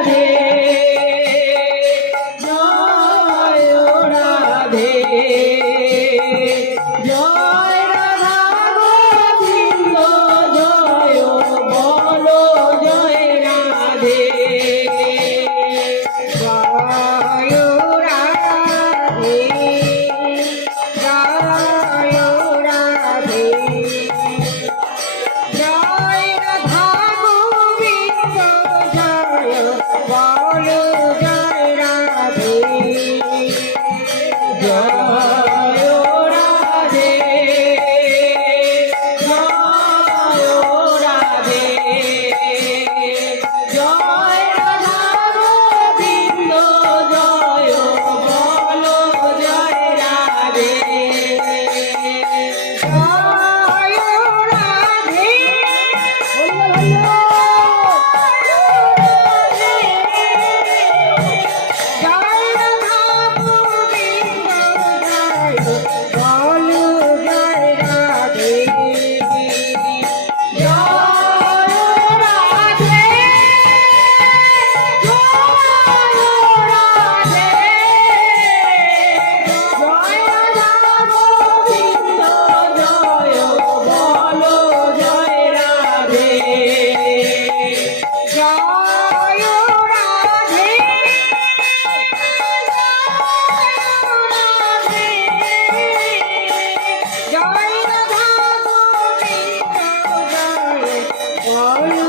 Radhe Joy Joy Radha Govinda Joy ball Joy Radhe. Joy Radhe Joy Radhe. Thank you. Glória.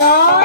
God.